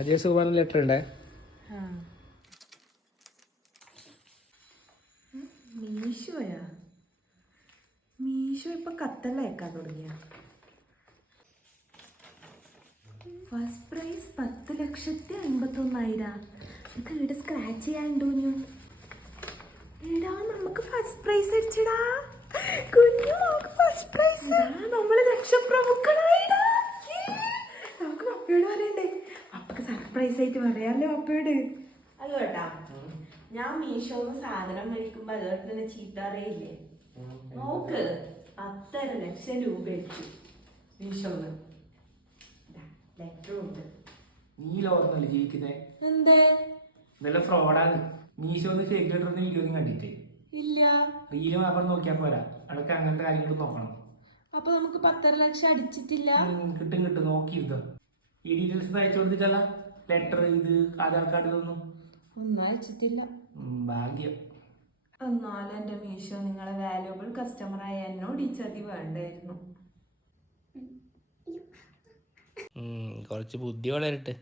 അജയ സുബാൻ ലെറ്റർ ഉണ്ടേ. മീശോയാ? മീശോ ഇപ്പൊ കത്തെല്ലാം അയക്കാൻ തുടങ്ങിയ. First prize 10,51,000. നമുക്ക് ഇവിടെ സ്ക്രാച്ച് ചെയ്യാനുണ്ടോന്നു. എടാ നമുക്ക് ഫസ്റ്റ് പ്രൈസ് അടിച്ചടാ. കുഞ്ഞു നമുക്ക് ഫസ്റ്റ് പ്രൈസ്. നമ്മള് ലക്ഷപ്രമുഖനായിടാ. നമുക്ക് പപ്പയോട് പറയണ്ടേ? പപ്പക്ക് സർപ്രൈസ് ആയിട്ട് പറയാമല്ലോ പപ്പയോട്. അത് കേട്ടാ, ഞാൻ മീഷോന്ന് സാധനം മേടിക്കുമ്പോ അതുകൊണ്ട് തന്നെ ചീത്ത അറിയില്ലേ. നോക്ക് 10,00,000 രൂപ അടിച്ചു മീഷോന്ന്. ലെറ്ററും ഉണ്ട്. നീ ലോകത്തല്ലേ ജീവിക്കുന്നേ? എന്തേ? ഇതെല്ലാം ഫ്രോഡാണ്. മീശോന്ന് ഫേക്ക് ലെറ്റർ വീഡിയോ ഒന്നും കണ്ടിട്ടേ ഇല്ല. റീല് മാത്രം നോക്കിയാൽ പോരാ, അതൊക്കെ അങ്ങനത്തെ കാര്യങ്ങൾ നോക്കണം. അപ്പൊ നമുക്ക് 10,00,000 അടിച്ചിട്ടില്ല. കിട്ടും നോക്കിയിരുത്തോ. ഈ ഡീറ്റെയിൽസ് അയച്ചു കൊടുത്തിട്ടല്ല, ലെറ്റർ ഇത് ആധാർ കാർഡ് ഇതൊന്നും ഒന്നും അയച്ചിട്ടില്ല. ഭാഗ്യം. എന്നാലും എന്റെ മീഷോ നിങ്ങളെ വാല്യുബിൾ കസ്റ്റമറായ എന്നോട് ഈ ചതി വേണ്ടായിരുന്നു. കുറച്ച് ബുദ്ധി വളരട്ടെ.